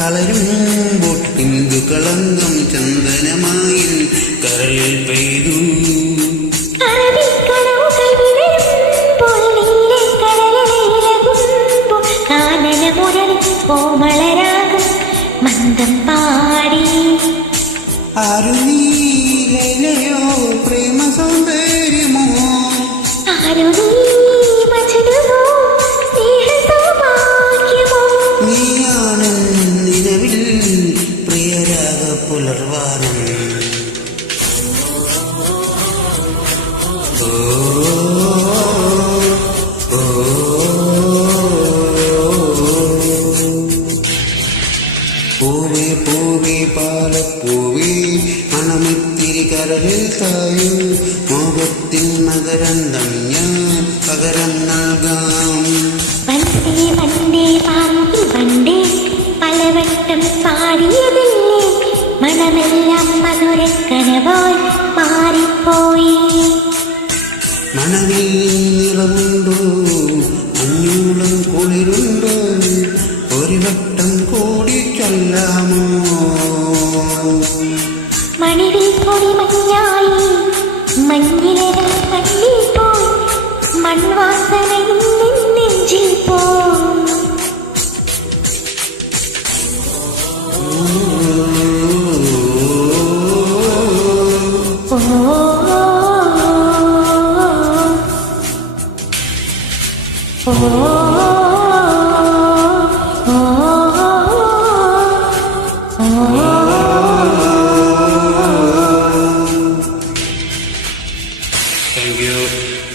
തളരുമ്പോൾ ഇന്ദു കളങ്കം ചന്ദനമായി കരളിൽ പെയ്തു. മന്ദം പാടി ആരു നീലയോ പ്രേമ സൗന്ദര്യമോ, ആരു നീ മജനുവോ സ്നേഹ സൗഭാഗ്യമോ, നീയാണ് നിലവിൽ പ്രിയരാഗ പുലർവാനം. പൂവേ പൂവേ പാലപ്പൂവേ മണമിത്തിരി കരളിൽ തായും മോഹത്തിൻ മകരന്തം ഞാൻ പകരം നൽകാം. വണ്ടേ വണ്ടേ പാമ്പി വണ്ടേ പലവട്ടം പാടിയതില്ലേ, മണമെല്ലാം മധുരക്കനവായി മാറിപ്പോയി. മണവിൽ നിറമുണ്ടോ അഞ്ഞൂളം കുളിരുണ്ടോ, ഒരു വട്ടം കൂടി ചൊല്ലാമോ. മണിവിൽ പൊടി മഞ്ഞായി മഞ്ഞിലകൾ കണ്ണിൽ പോയി, മൺവാസനയിൽ നെഞ്ചിൽ പോയി. Thank you.